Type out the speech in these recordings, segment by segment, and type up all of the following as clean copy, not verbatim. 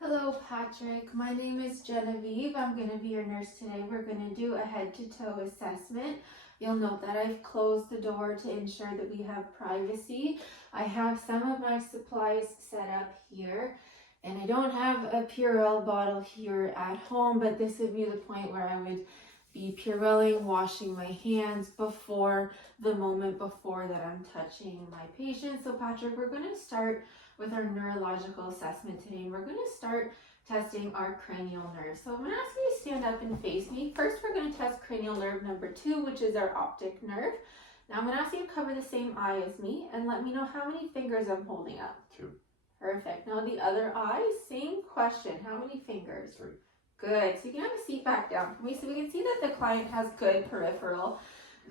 Hello, Patrick. My name is Genevieve. I'm going to be your nurse today. We're going to do a head-to-toe assessment. You'll note that I've closed the door to ensure that we have privacy. I have some of my supplies set up here, and I don't have a Purell bottle here at home, but this would be the point where I would be Purelling, washing my hands before the moment before that I'm touching my patient. So Patrick, we're going to start with our neurological assessment today, and we're going to start testing our cranial nerve. So I'm going to ask you to stand up and face me. First, we're going to test cranial nerve number 2, which is our optic nerve. Now I'm going to ask you to cover the same eye as me and let me know how many fingers I'm holding up. 2. Perfect. Now the other eye, same question. How many fingers? 3. Good. So you can have a seat back down for me so we can see that the client has good peripheral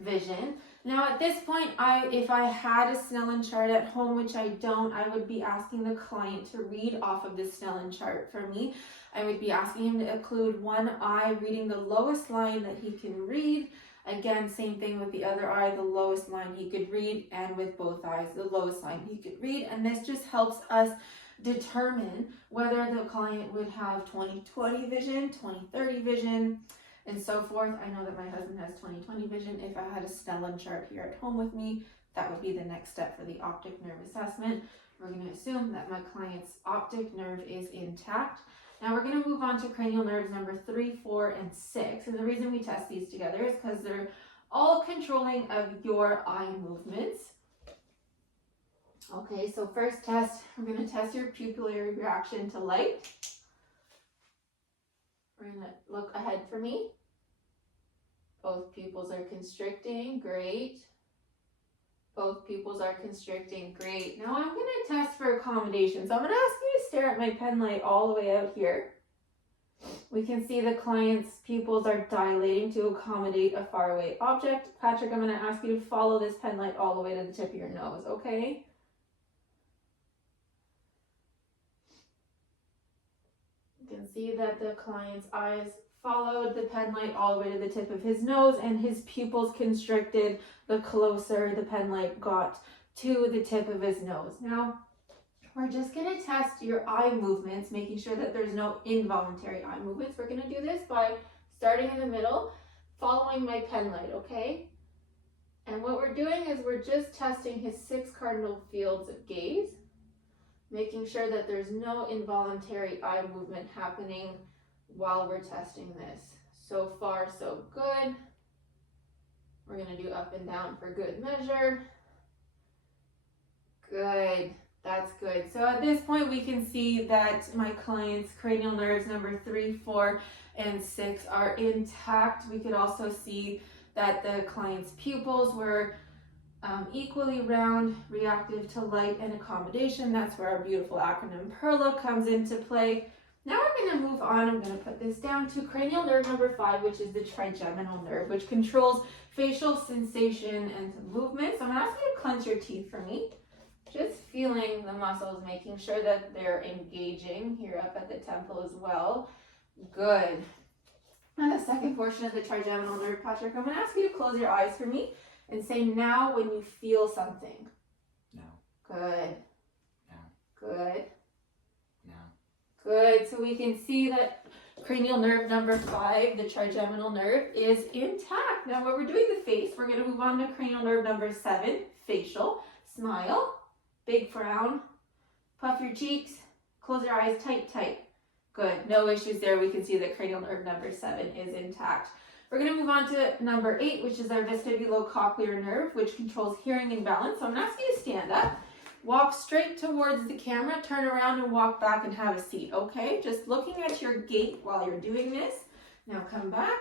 vision. Now at this point, if I had a Snellen chart at home, which I don't, I would be asking the client to read off of the Snellen chart for me. I would be asking him to occlude one eye, reading the lowest line that he can read. Again, same thing with the other eye, the lowest line he could read, and with both eyes, the lowest line he could read. And this just helps us determine whether the client would have 20/20 vision, 20/30 vision, and so forth. I know that my husband has 20/20 vision. If I had a Snellen chart here at home with me, that would be the next step for the optic nerve assessment. We're going to assume that my client's optic nerve is intact. Now we're going to move on to cranial nerves number 3, 4, and 6. And the reason we test these together is because they're all controlling of your eye movements. Okay, so first test, we're going to test your pupillary reaction to light. We're going to look ahead for me. Both pupils are constricting, great. Both pupils are constricting, great. Now I'm going to test for accommodation. So I'm going to ask you to stare at my pen light all the way out here. We can see the client's pupils are dilating to accommodate a faraway object. Patrick, I'm going to ask you to follow this pen light all the way to the tip of your nose, okay? You can see that the client's eyes followed the pen light all the way to the tip of his nose, and his pupils constricted the closer the pen light got to the tip of his nose. Now, we're just going to test your eye movements, making sure that there's no involuntary eye movements. We're going to do this by starting in the middle, following my pen light, okay? And what we're doing is we're just testing his 6 cardinal fields of gaze, making sure that there's no involuntary eye movement happening while we're testing this. So far, so good. We're going to do up and down for good measure. Good. That's good. So at this point, we can see that my client's cranial nerves number 3, 4, and 6 are intact. We could also see that the client's pupils were equally round, reactive to light and accommodation. That's where our beautiful acronym PERLA comes into play. Now we're going to move on. I'm going to put this down to cranial nerve number 5, which is the trigeminal nerve, which controls facial sensation and movement. So I'm going to ask you to clench your teeth for me. Just feeling the muscles, making sure that they're engaging here up at the temple as well. Good. And the second portion of the trigeminal nerve, Patrick, I'm going to ask you to close your eyes for me and say now when you feel something. Now. Good. Now. Good. Now. Good. So we can see that cranial nerve number 5, the trigeminal nerve, is intact. Now when we're doing the face, we're going to move on to cranial nerve number 7, facial. Smile. Big frown. Puff your cheeks. Close your eyes tight, tight. Good. No issues there. We can see that cranial nerve number 7 is intact. We're going to move on to number 8, which is our vestibulocochlear nerve, which controls hearing and balance. So I'm going to ask you to stand up, walk straight towards the camera, turn around and walk back and have a seat, okay? Just looking at your gait while you're doing this. Now come back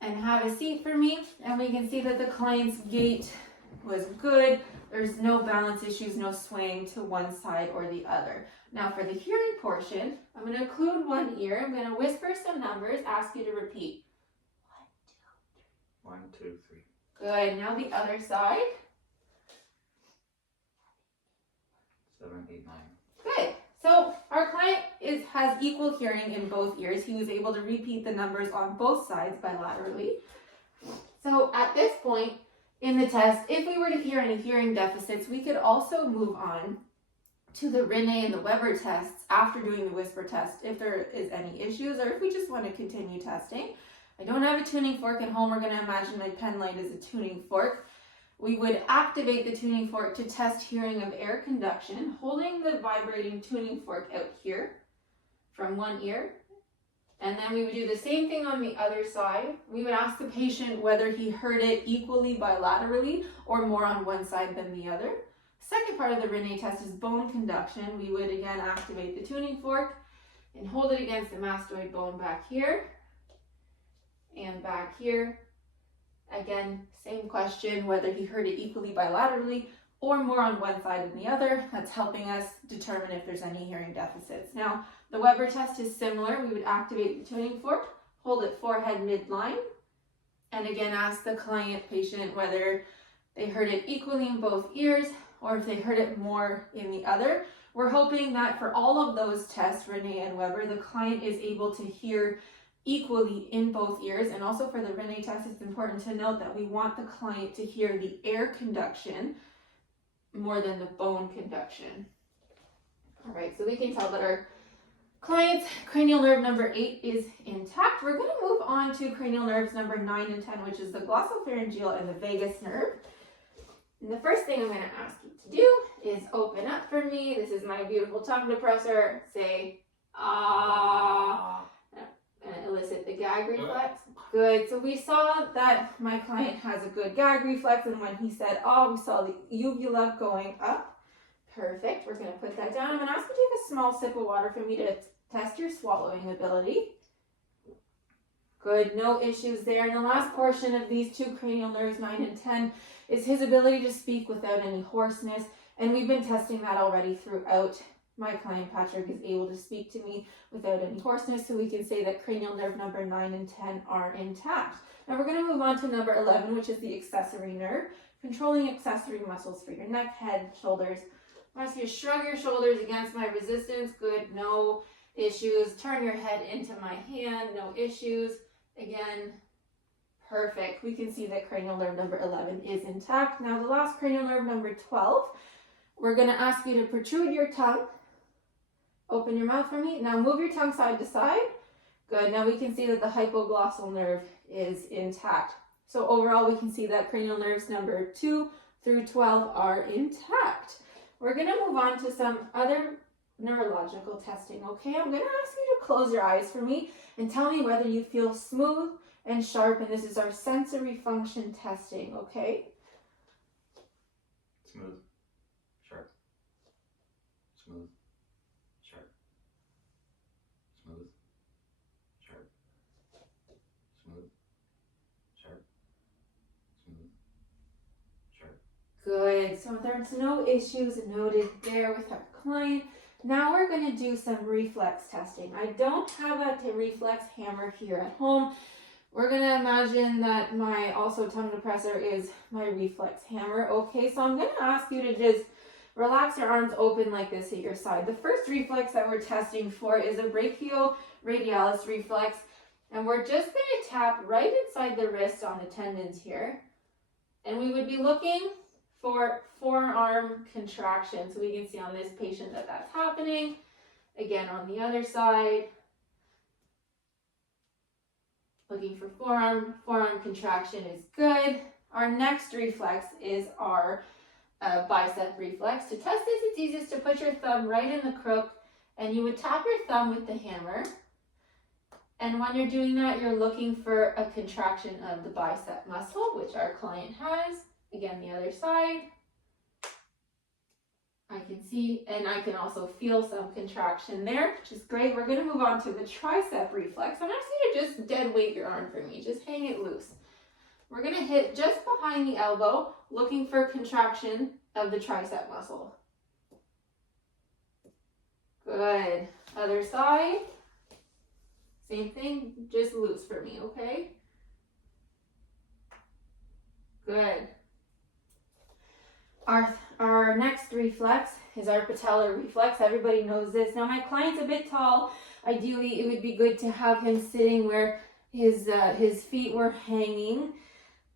and have a seat for me. And we can see that the client's gait was good. There's no balance issues, no swaying to one side or the other. Now for the hearing portion, I'm going to occlude one ear. I'm going to whisper some numbers, ask you to repeat. 1, 2, 3. Good. Now the other side. 7, 8, 9. Good. So our client has equal hearing in both ears. He was able to repeat the numbers on both sides bilaterally. So at this point in the test, if we were to hear any hearing deficits, we could also move on to the Rene and the Weber tests after doing the whisper test if there is any issues or if we just want to continue testing. I don't have a tuning fork at home. We're going to imagine my pen light is a tuning fork. We would activate the tuning fork to test hearing of air conduction, holding the vibrating tuning fork out here from one ear. And then we would do the same thing on the other side. We would ask the patient whether he heard it equally bilaterally or more on one side than the other. Second part of the Rene test is bone conduction. We would again activate the tuning fork and hold it against the mastoid bone back here and back here. Again, same question, whether he heard it equally bilaterally or more on one side than the other. That's helping us determine if there's any hearing deficits. Now, the Weber test is similar. We would activate the tuning fork, hold it forehead midline, and again ask the patient whether they heard it equally in both ears or if they heard it more in the other. We're hoping that for all of those tests, Rene and Weber, the client is able to hear equally in both ears. And also for the Rene test, it's important to note that we want the client to hear the air conduction more than the bone conduction. All right, so we can tell that our client's cranial nerve number 8 is intact. We're going to move on to cranial nerves number 9 and 10, which is the glossopharyngeal and the vagus nerve. And the first thing I'm going to ask you to do is open up for me. This is my beautiful tongue depressor. Say, ah, and elicit the gag reflex. Good. So we saw that my client has a good gag reflex, and when he said, oh, we saw the uvula going up. Perfect. We're going to put that down. I'm going to ask you to take a small sip of water for me to test your swallowing ability. Good. No issues there. And the last portion of these two cranial nerves, 9 and 10, is his ability to speak without any hoarseness. And we've been testing that already throughout. My client Patrick is able to speak to me without any hoarseness, so we can say that cranial nerve number 9 and 10 are intact. Now we're going to move on to number 11, which is the accessory nerve, controlling accessory muscles for your neck, head, shoulders. I want you to shrug your shoulders against my resistance. Good, no issues. Turn your head into my hand, no issues. Again, perfect. We can see that cranial nerve number 11 is intact. Now the last cranial nerve number 12, we're going to ask you to protrude your tongue. Open your mouth for me. Now move your tongue side to side. Good. Now we can see that the hypoglossal nerve is intact. So overall, we can see that cranial nerves number 2 through 12 are intact. We're going to move on to some other neurological testing, okay? I'm going to ask you to close your eyes for me and tell me whether you feel smooth and sharp, and this is our sensory function testing, okay? Smooth, sharp, smooth, sharp, smooth, sharp, smooth, sharp, smooth, sharp. Good. So there's no issues noted there with our client. Now we're going to do some reflex testing. I don't have a reflex hammer here at home. We're going to imagine that my also tongue depressor is my reflex hammer. Okay, so I'm going to ask you to just relax your arms open like this at your side. The first reflex that we're testing for is a brachioradialis reflex. And we're just going to tap right inside the wrist on the tendons here. And we would be looking for forearm contraction. So we can see on this patient that that's happening. Again, on the other side. Looking for forearm contraction is good. Our next reflex is our bicep reflex. To test this, it's easiest to put your thumb right in the crook, and you would tap your thumb with the hammer. And when you're doing that, you're looking for a contraction of the bicep muscle, which our client has. Again, the other side. I can see, and I can also feel some contraction there, which is great. We're going to move on to the tricep reflex. I'm asking you to just dead weight your arm for me. Just hang it loose. We're going to hit just behind the elbow, looking for contraction of the tricep muscle. Good. Other side. Same thing, just loose for me, okay? Good. Our next reflex is our patellar reflex. Everybody knows this. Now my client's a bit tall. Ideally, it would be good to have him sitting where his feet were hanging.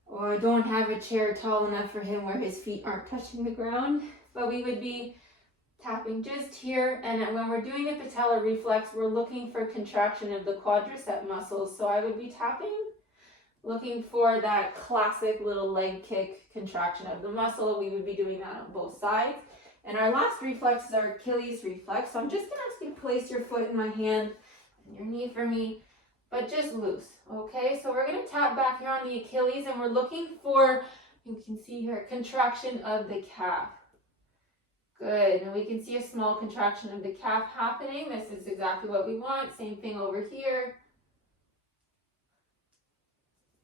Or I don't have a chair tall enough for him where his feet aren't touching the ground. But we would be Tapping just here, and then when we're doing the patellar reflex, we're looking for contraction of the quadricep muscles. So I would be tapping, looking for that classic little leg kick contraction of the muscle. We would be doing that on both sides. And our last reflex is our Achilles reflex. So I'm just gonna ask you to place your foot in my hand and your knee for me, but just loose, okay? So we're gonna tap back here on the Achilles, and we're looking for, you can see here, contraction of the calf. Good, and we can see a small contraction of the calf happening. This is exactly what we want. Same thing over here.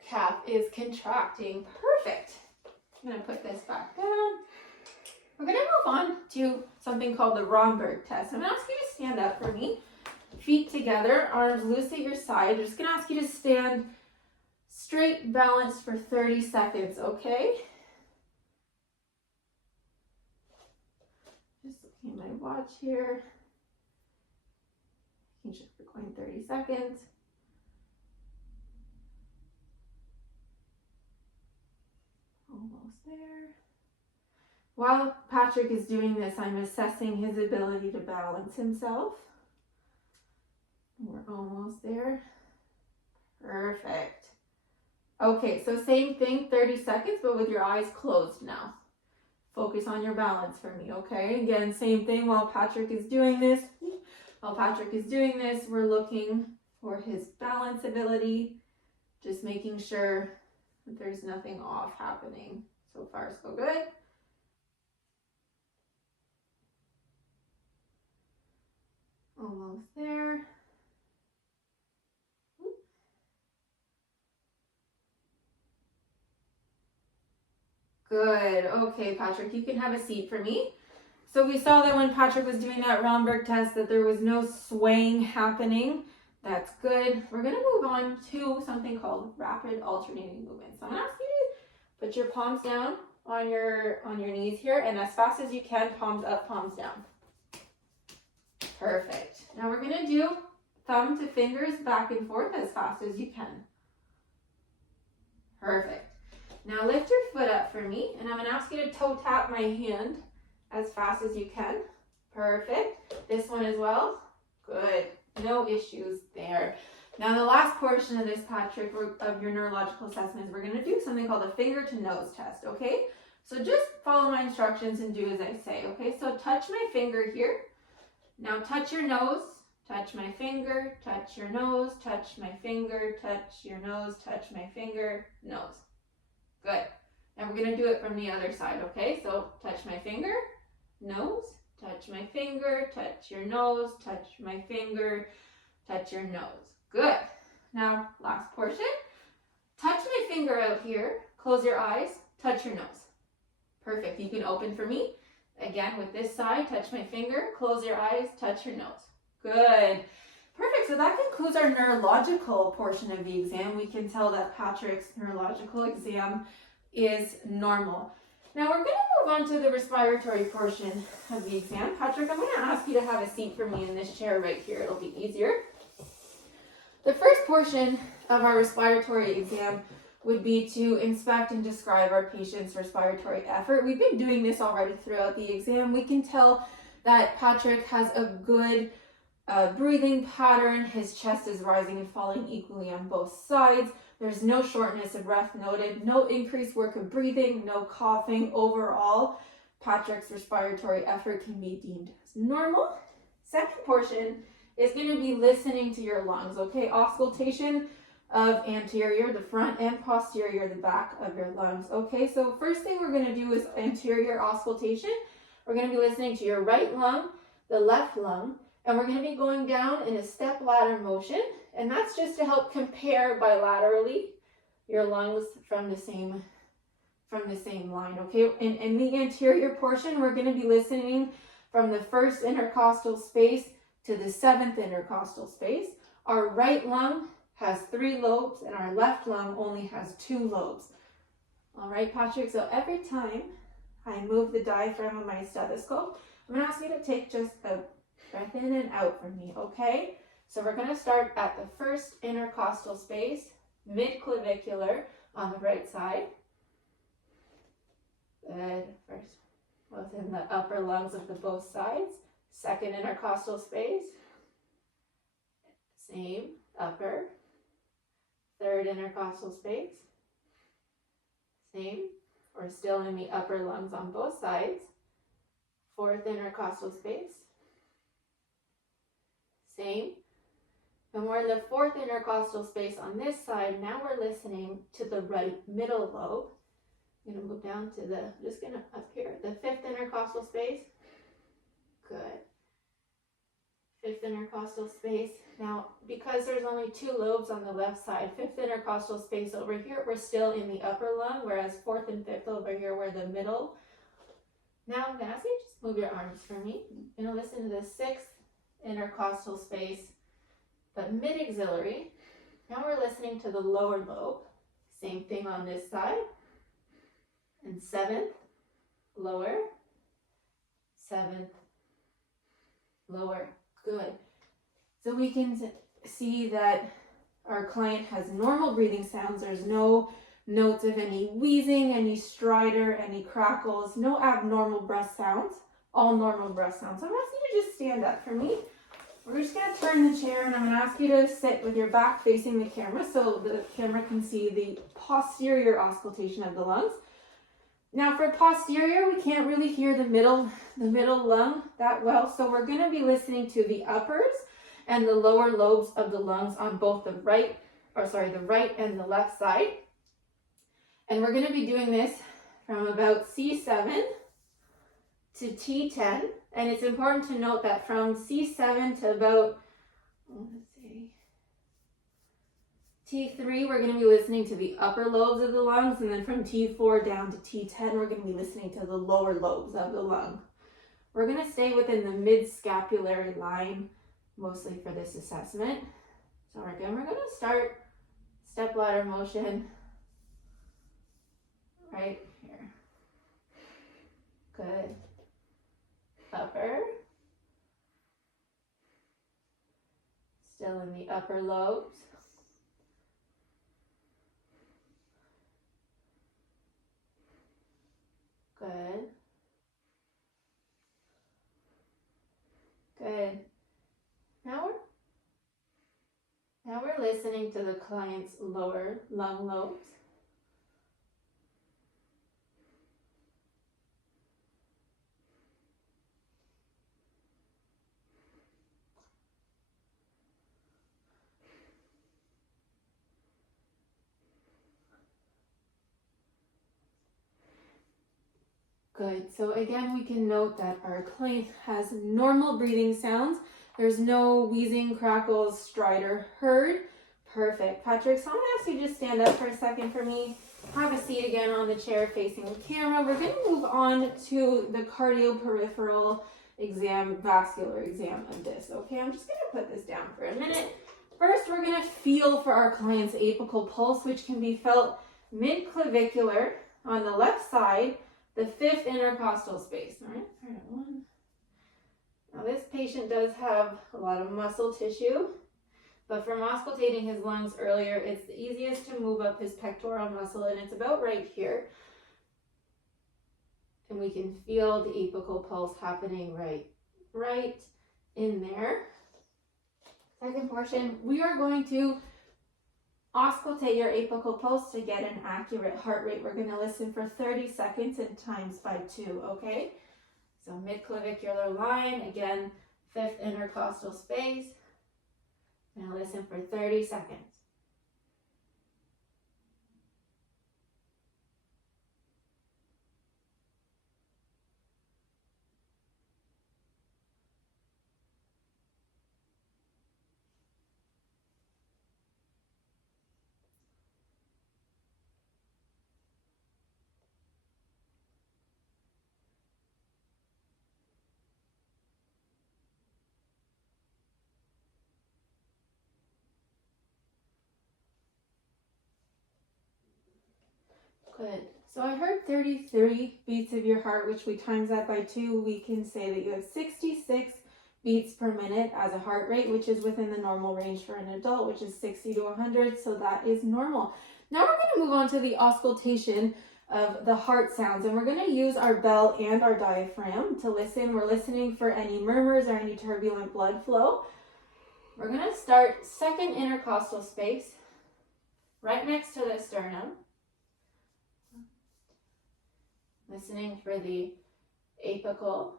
Calf is contracting. Perfect. I'm gonna put this back down. We're gonna move on to something called the Romberg test. I'm gonna ask you to stand up for me. Feet together, arms loose at your side. I'm just gonna ask you to stand straight, balanced for 30 seconds, okay? Just looking at my watch here. You should be going 30 seconds. Almost there. While Patrick is doing this, I'm assessing his ability to balance himself. We're almost there. Perfect. Okay, so same thing, 30 seconds, but with your eyes closed now. Focus on your balance for me, okay? Again, same thing while Patrick is doing this. We're looking for his balance ability, just making sure that there's nothing off happening. So far, so good. Almost there. Good. Okay, Patrick, you can have a seat for me. So we saw that when Patrick was doing that Romberg test that there was no swaying happening. That's good. We're going to move on to something called rapid alternating movement. So I'm going to ask you to put your palms down on your knees here, and as fast as you can, palms up, palms down. Perfect. Now we're going to do thumb to fingers back and forth as fast as you can. Perfect. Now lift your foot up for me, and I'm going to ask you to toe tap my hand as fast as you can. Perfect. This one as well. Good. No issues there. Now the last portion of this, Patrick, of your neurological assessment is we're going to do something called a finger to nose test, okay? So just follow my instructions and do as I say, okay? So touch my finger here. Now touch your nose, touch my finger, touch your nose, touch my finger, touch your nose, touch my finger, nose. Good. Now we're going to do it from the other side, okay? So touch my finger, nose, touch my finger, touch your nose, touch my finger, touch your nose. Good. Now, last portion. Touch my finger out here, close your eyes, touch your nose. Perfect. You can open for me. Again, with this side, touch my finger, close your eyes, touch your nose. Good. Perfect. So that concludes our neurological portion of the exam. We can tell that Patrick's neurological exam is normal. Now we're going to move on to the respiratory portion of the exam. Patrick, I'm going to ask you to have a seat for me in this chair right here. It'll be easier. The first portion of our respiratory exam would be to inspect and describe our patient's respiratory effort. We've been doing this already throughout the exam. We can tell that Patrick has a good breathing pattern. His chest is rising and falling equally on both sides. There's no shortness of breath noted, no increased work of breathing, no coughing. Overall, Patrick's respiratory effort can be deemed as normal. Second portion is going to be listening to your lungs, okay? Auscultation of anterior, the front, and posterior, the back of your lungs, okay? So first thing we're going to do is anterior auscultation. We're going to be listening to your right lung, the left lung, and we're going to be going down in a step ladder motion, and that's just to help compare bilaterally your lungs from the same line, okay? In the anterior portion, we're going to be listening from the first intercostal space to the seventh intercostal space. Our right lung has 3 lobes, and our left lung only has 2 lobes. All right, Patrick, so every time I move the diaphragm of my stethoscope, I'm going to ask you to take just a breath in and out for me, okay? So we're going to start at the first intercostal space, mid-clavicular on the right side. Good. First within the upper lungs of the both sides. Second intercostal space. Same, upper. Third intercostal space. Same. We're still in the upper lungs on both sides. Fourth intercostal space. Same. And we're in the fourth intercostal space on this side. Now we're listening to the right middle lobe. I'm going to move down to just going to up here, the fifth intercostal space. Good. Fifth intercostal space. Now, because there's only two lobes on the left side, fifth intercostal space over here, we're still in the upper lung, whereas fourth and fifth over here, we're the middle. Now, I'm going to ask you just move your arms for me. I'm going to listen to the sixth intercostal space, but mid-axillary. Now we're listening to the lower lobe. Same thing on this side. And seventh, lower. Seventh, lower. Good. So we can see that our client has normal breathing sounds. There's no notes of any wheezing, any stridor, any crackles, no abnormal breath sounds, all normal breath sounds. So I'm asking you to just stand up for me. We're just going to turn the chair and I'm going to ask you to sit with your back facing the camera so the camera can see the posterior auscultation of the lungs. Now for posterior, we can't really hear the middle lung that well, so we're going to be listening to the uppers and the lower lobes of the lungs on both the right and the left side. And we're going to be doing this from about C7 to T10. And it's important to note that from C7 to about, T3, we're going to be listening to the upper lobes of the lungs, and then from T4 down to T10, we're going to be listening to the lower lobes of the lung. We're going to stay within the mid-scapulary line, mostly for this assessment. So we're going to start step ladder motion right here. Good. Upper. Still in the upper lobes. Good. Good. Now we're listening to the client's lower lung lobes. Good. So again, we can note that our client has normal breathing sounds. There's no wheezing, crackles, stridor heard. Perfect. Patrick, so I'm going to ask you just stand up for a second for me. Have a seat again on the chair facing the camera. We're going to move on to the cardioperipheral exam, vascular exam of this. Okay, I'm just going to put this down for a minute. First, we're going to feel for our client's apical pulse, which can be felt mid-clavicular on the left side, the fifth intercostal space. All right, one. Now this patient does have a lot of muscle tissue, but from auscultating his lungs earlier, it's the easiest to move up his pectoral muscle, and it's about right here. And we can feel the apical pulse happening right in there. Second portion, we are going to auscultate your apical pulse to get an accurate heart rate. We're going to listen for 30 seconds and times by 2, okay? So mid-clavicular line, again, fifth intercostal space. Now listen for 30 seconds. Good. So I heard 33 beats of your heart, which we times that by 2. We can say that you have 66 beats per minute as a heart rate, which is within the normal range for an adult, which is 60 to 100. So that is normal. Now we're going to move on to the auscultation of the heart sounds, and we're going to use our bell and our diaphragm to listen. We're listening for any murmurs or any turbulent blood flow. We're going to start second intercostal space right next to the sternum, listening for the apical.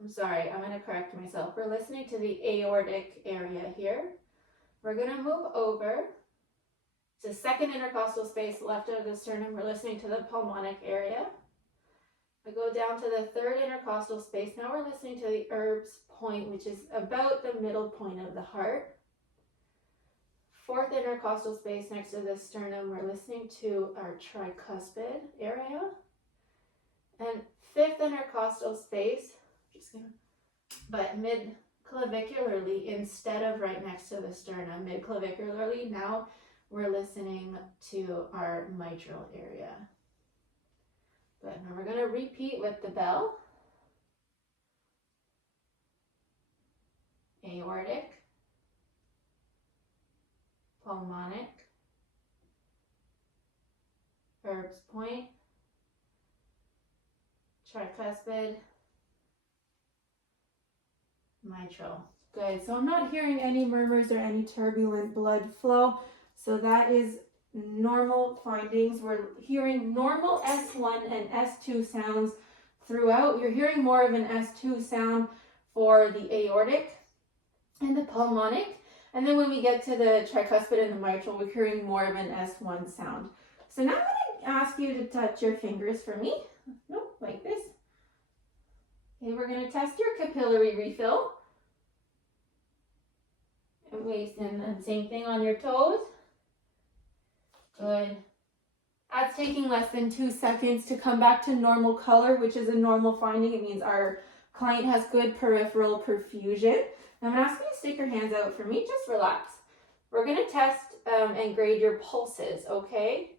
I'm sorry, I'm going to correct myself. We're listening to the aortic area here. We're going to move over to second intercostal space left of the sternum. We're listening to the pulmonic area. I go down to the third intercostal space. Now we're listening to the Erb's point, which is about the middle point of the heart. Fourth intercostal space next to the sternum, we're listening to our tricuspid area. And fifth intercostal space, but mid-clavicularly instead of right next to the sternum, mid-clavicularly, now we're listening to our mitral area. Good. Now we're going to repeat with the bell. Aortic, pulmonic, Erb's point, tricuspid, mitral. Good. So I'm not hearing any murmurs or any turbulent blood flow. So that is normal findings. We're hearing normal S1 and S2 sounds throughout. You're hearing more of an S2 sound for the aortic and the pulmonic. And then when we get to the tricuspid and the mitral, we're hearing more of an S1 sound. So now I'm going to ask you to touch your fingers for me. Nope, like this. Okay, we're going to test your capillary refill. And then same thing on your toes. Good. That's taking less than 2 seconds to come back to normal color, which is a normal finding. It means our client has good peripheral perfusion. I'm going to ask you to stick your hands out for me. Just relax. We're going to test and grade your pulses, okay?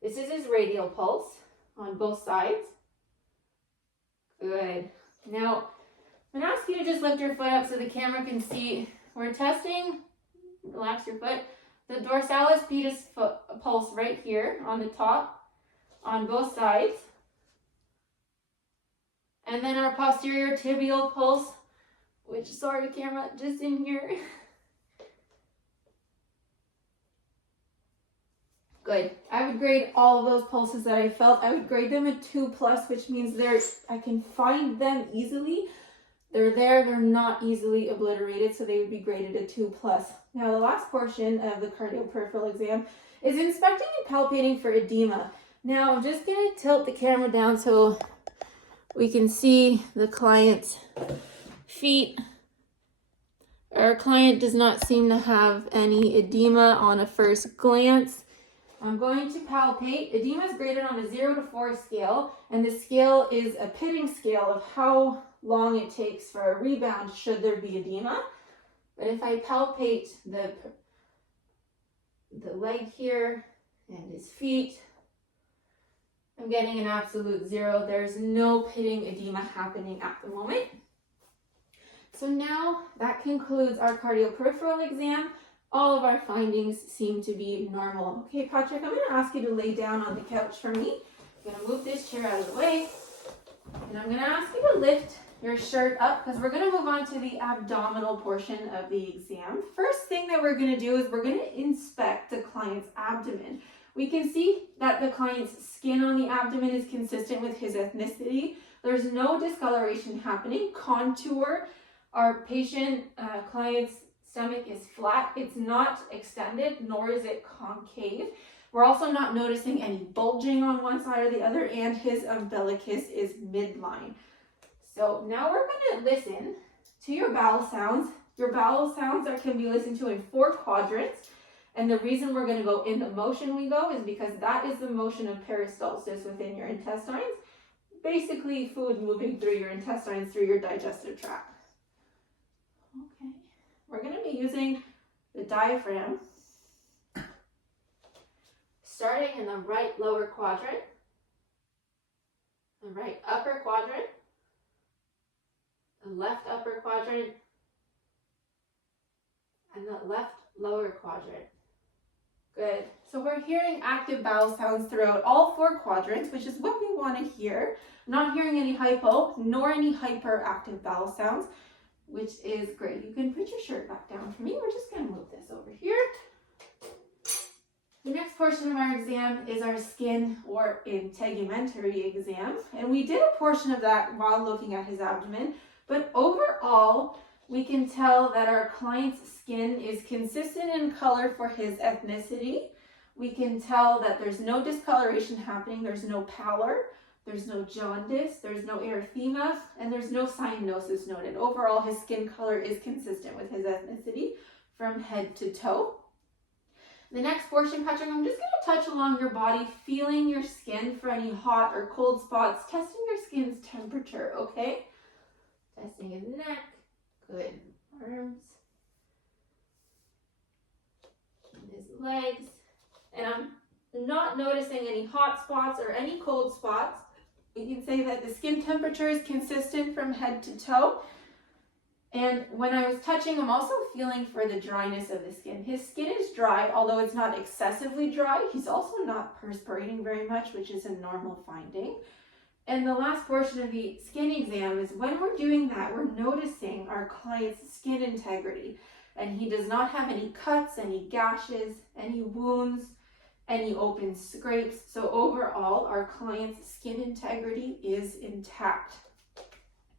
This is his radial pulse on both sides. Good. Now, I'm going to ask you to just lift your foot up so the camera can see. We're testing, relax your foot, the dorsalis pedis pulse right here on the top, on both sides. And then our posterior tibial pulse, which, sorry camera, just in here. Good. I would grade all of those pulses that I felt. I would grade them a 2+, which means I can find them easily. They're there, they're not easily obliterated, so they would be graded a 2+. Now the last portion of the cardioperipheral exam is inspecting and palpating for edema. Now I'm just going to tilt the camera down so we can see the client's feet. Our client does not seem to have any edema on a first glance. I'm going to palpate. Edema is graded on a 0 to 4 scale, and the scale is a pitting scale of how long it takes for a rebound should there be edema. But if I palpate the leg here and his feet, I'm getting an absolute 0. There's no pitting edema happening at the moment. So now that concludes our cardioperipheral exam. All of our findings seem to be normal. Okay, Patrick, I'm going to ask you to lay down on the couch for me. I'm going to move this chair out of the way. And I'm going to ask you to lift your shirt up because we're going to move on to the abdominal portion of the exam. First thing that we're going to do is we're going to inspect the client's abdomen. We can see that the client's skin on the abdomen is consistent with his ethnicity. There's no discoloration happening. Contour. Our client's stomach is flat. It's not extended, nor is it concave. We're also not noticing any bulging on one side or the other, and his umbilicus is midline. So now we're going to listen to your bowel sounds. Your bowel sounds can be listened to in 4 quadrants. And the reason we're going to go in the motion we go is because that is the motion of peristalsis within your intestines. Basically, food moving through your intestines, through your digestive tract. Okay. We're going to be using the diaphragm, starting in the right lower quadrant, the right upper quadrant, the left upper quadrant, and the left lower quadrant. Good. So we're hearing active bowel sounds throughout all 4 quadrants, which is what we want to hear. Not hearing any hypo nor any hyperactive bowel sounds, which is great. You can put your shirt back down for me. We're just going to move this over here. The next portion of our exam is our skin or integumentary exam. And we did a portion of that while looking at his abdomen. But overall, we can tell that our client's skin is consistent in color for his ethnicity. We can tell that there's no discoloration happening. There's no pallor. There's no jaundice. There's no erythema. And there's no cyanosis noted. Overall, his skin color is consistent with his ethnicity from head to toe. The next portion, Patrick, I'm just going to touch along your body, feeling your skin for any hot or cold spots, testing your skin's temperature, okay? Testing his neck, good, arms, and his legs. And I'm not noticing any hot spots or any cold spots. We can say that the skin temperature is consistent from head to toe. And when I was touching, I'm also feeling for the dryness of the skin. His skin is dry, although it's not excessively dry. He's also not perspirating very much, which is a normal finding. And the last portion of the skin exam is when we're doing that, we're noticing our client's skin integrity. And he does not have any cuts, any gashes, any wounds, any open scrapes. So overall, our client's skin integrity is intact.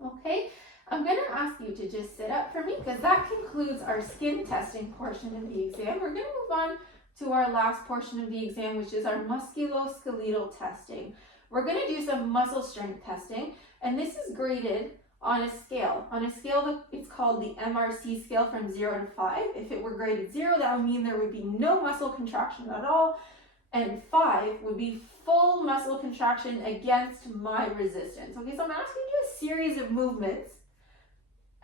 Okay? I'm going to ask you to just sit up for me because that concludes our skin testing portion of the exam. We're going to move on to our last portion of the exam, which is our musculoskeletal testing. We're going to do some muscle strength testing, and this is graded on a scale. On a scale, it's called the MRC scale from 0 to 5. If it were graded 0, that would mean there would be no muscle contraction at all, and 5 would be full muscle contraction against my resistance. Okay, so I'm asking you to do a series of movements,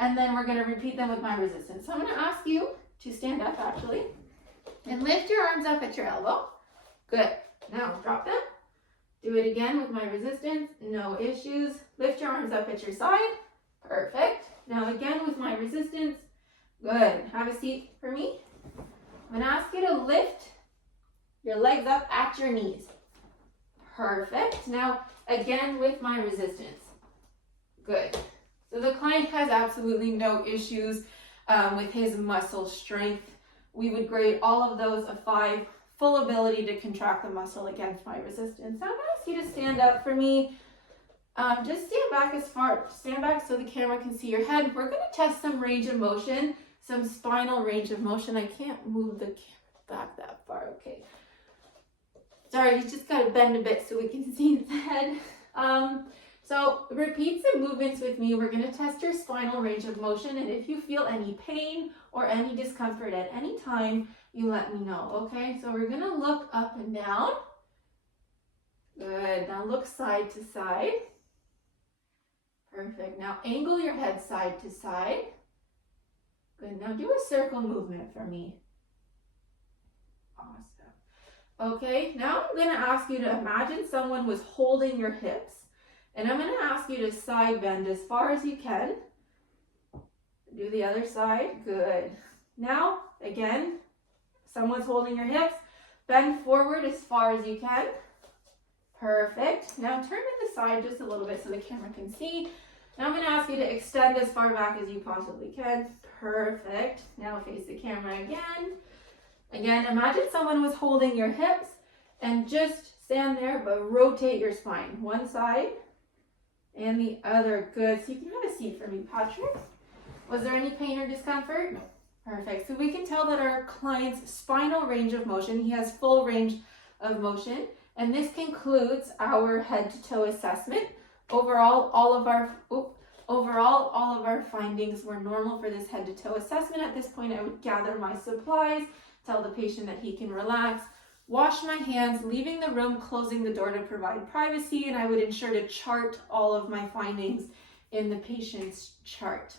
and then we're going to repeat them with my resistance. So I'm going to ask you to stand up, actually, and lift your arms up at your elbow. Good. Now drop them. Do it again with my resistance. No issues. Lift your arms up at your side. Perfect. Now again with my resistance. Good. Have a seat for me. I'm going to ask you to lift your legs up at your knees. Perfect. Now again with my resistance. Good. So the client has absolutely no issues with his muscle strength. We would grade all of those a 5, full ability to contract the muscle against my resistance. Now I'm going to ask you to stand up for me. Just stand back so the camera can see your head. We're going to test some range of motion, some spinal range of motion. I can't move the camera back that far. Okay. Sorry, you just got to bend a bit so we can see his head. So repeat some movements with me. We're going to test your spinal range of motion, and if you feel any pain or any discomfort at any time, you let me know, okay? So we're going to look up and down. Good. Now look side to side. Perfect. Now angle your head side to side. Good. Now do a circle movement for me. Awesome. Okay, now I'm going to ask you to imagine someone was holding your hips. And I'm going to ask you to side bend as far as you can. Do the other side. Good. Now, again, someone's holding your hips. Bend forward as far as you can. Perfect. Now turn to the side just a little bit so the camera can see. Now I'm going to ask you to extend as far back as you possibly can. Perfect. Now face the camera again. Again, imagine someone was holding your hips and just stand there but rotate your spine. One side and the other. Good. So you can have a seat for me, Patrick. Was there any pain or discomfort? No. Perfect. So we can tell that our client's spinal range of motion, he has full range of motion. And this concludes our head to toe assessment. Overall, all of our findings were normal for this head to toe assessment. At this point, I would gather my supplies, tell the patient that he can relax, wash my hands, leaving the room, closing the door to provide privacy, and I would ensure to chart all of my findings in the patient's chart.